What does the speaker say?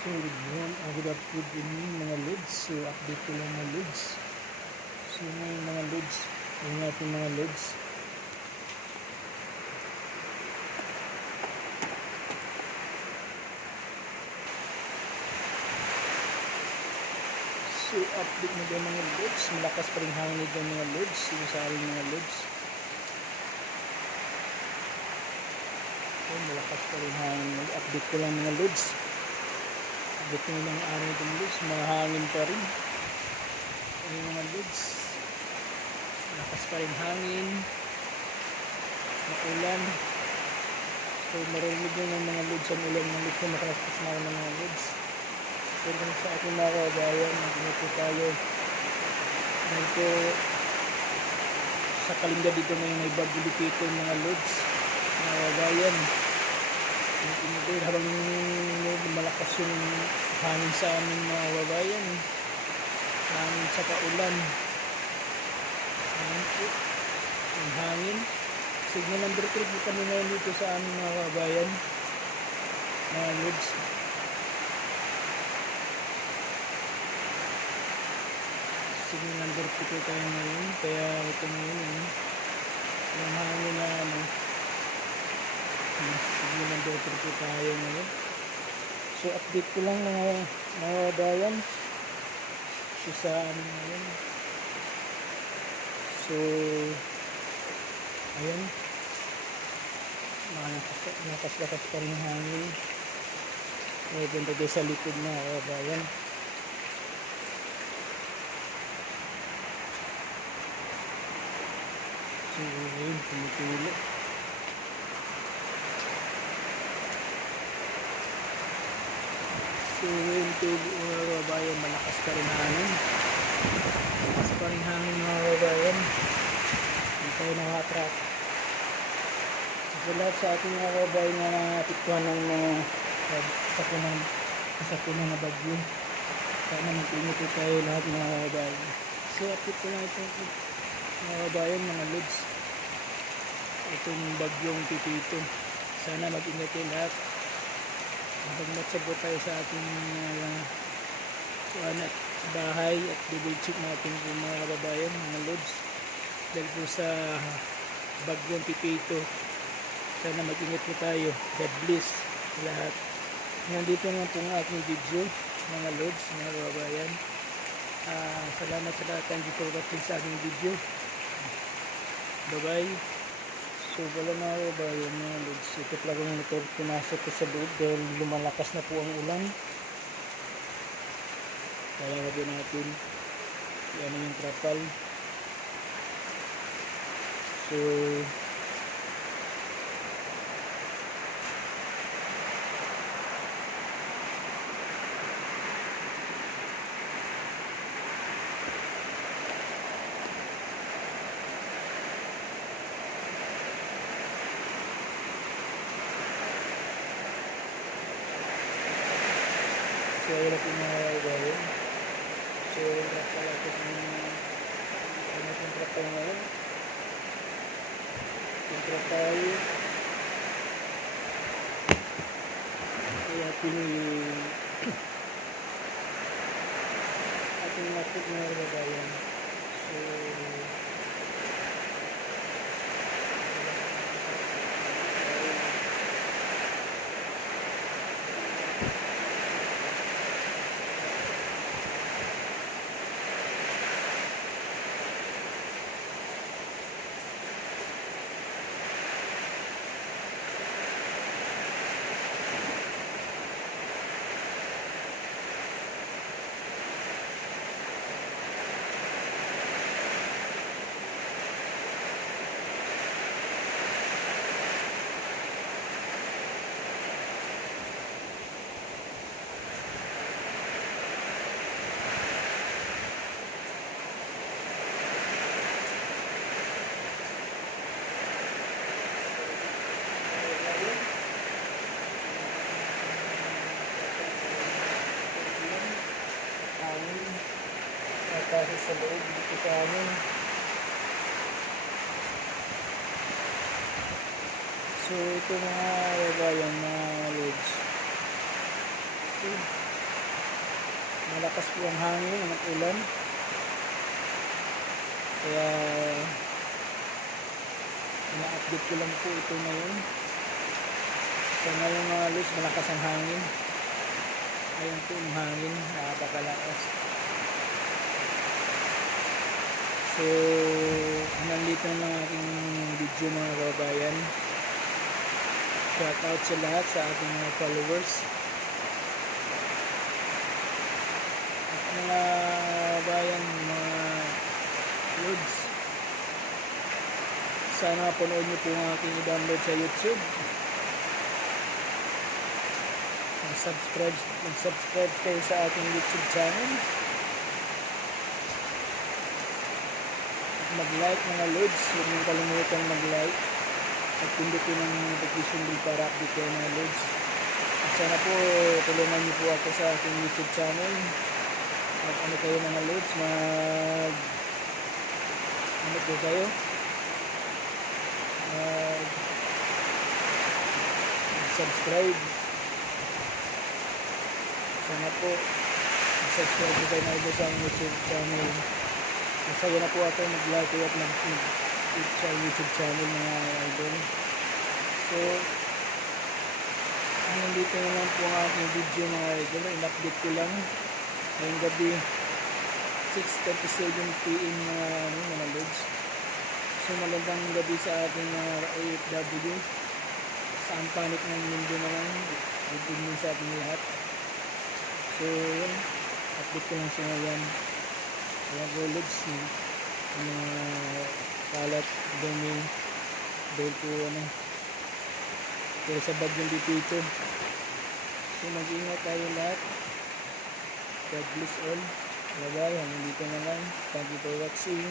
So, good afternoon mga lods. So, update ko lang mga lods. So, ngayon mga lods, yung ating mga lods. So, update mo din mga lods. Malakas pa rin hangin din mga lods. Yung sa ating mga lods. So, malakas pa rin hangin. Update ko lang mga lods. Update ko lang araw din lods. Mahangin pa rin. Ayun mga lods. Malakas pa rin hangin. Makulan. So, marinig nyo ng mga lods ang ulan ng lods na makalakas na ako ng mga lods. So, kung sa ating mga kabayan, mag-ingat po tayo. Ngayon po, sa Kalinga dito ngayon may bagyo dito mga lods. Mga kabayan. Mag-ingat habang malakas yung hangin sa aming mga kabayan. Hangin sa kaulan. Hangin po. Yung hangin. Signal number 3 po kami ngayon dito sa aming mga kabayan. Mga lods. Signal number 2 po tayo ngayon. Kaya ito ngayon. Yung hangin na signal number 3 po tayo ngayon. So update ko lang mga kabayan. So sa amin ngayon. So ayan. Lakas-lakas pa rin hangin. May banda tayo sa likod na kabayan. So ayun, tumutulo. So ayun, mga kabayan, malakas pa rin hangin. Malakas pa rin hangin mga kabayan. Hindi tayo nakatrack. So lahat sa ating mga kabayan na natiktuhan ng mga kasapunan na bagyo. Sana mag-ingat po tayo lahat mga kabayan. So update ko lang ito mga kabayan, mga lods. Itong bagyong Pipito. Sana mag-ingat kayo lahat. Magmatsabot tayo sa ating bahay at bibig-check natin po mga kababayan, mga lods. Dahil po sa bagyong Pipito. Sana mag-ingat po tayo. God bless lahat. Nandito naman po ang aking video, mga lods, mga kababayan. Salamat sa lahat. Thank you for watching sa aking video. Bye-bye. So wala mga kababayan, mga lods. Ito pala kong motor pinasok ko sa loob dahil lumalakas na po ang ulan. Kaya wag natin. Yan yung trapal. So ayun natin mga kababayan. So trapal ako yung trapal ngayon. Yung trapal kaya ating lapit mga kababayan. So kasi sa loob dito sa amin. So ito mga kababayan, mga lods. Okay. malakas po ang hangin, ang ulan. Kaya ina-update ko lang po ito ngayon. So ngayon mga lods, malakas ang hangin. Ayun po yung hangin, napakalakas. So nandito na ang aking video mga kababayan. Shout out sa lahat sa ating mga followers at mga bayan, mga lods. Sana panood nyo po ang aking i-download sa YouTube. Mag-subscribe kayo sa aking YouTube channel. At mag-like mga lods. Huwag nyo kalimutan mag-like. At pindutin ang notification bell para update kayo mga lods. At sana po tulungan nyo po ako sa aking YouTube channel. At ano kayo mga lods, ano po kayo? Subscribe. Sana po subscribe ko kayo na ito sa YouTube channel. Masaya na po ako mag-like at mag-click sa YouTube channel mga idol. So nandito naman po ang aking video mga idol. In-update ko lang ngayong gabi 6:37 PM mga lods. So magandang gabi sa ating mga OFW. Saan panik ng mundo naman. Good evening sa ating lahat. So yun, update ko lang sa ngayon. Kaya go lods, yung mga kalat, dumi, dahil po kaya sa bagyong dito. So mag-ingat tayo lahat. God bless all. Bye bye, hanggang dito na lang. Thank you for watching.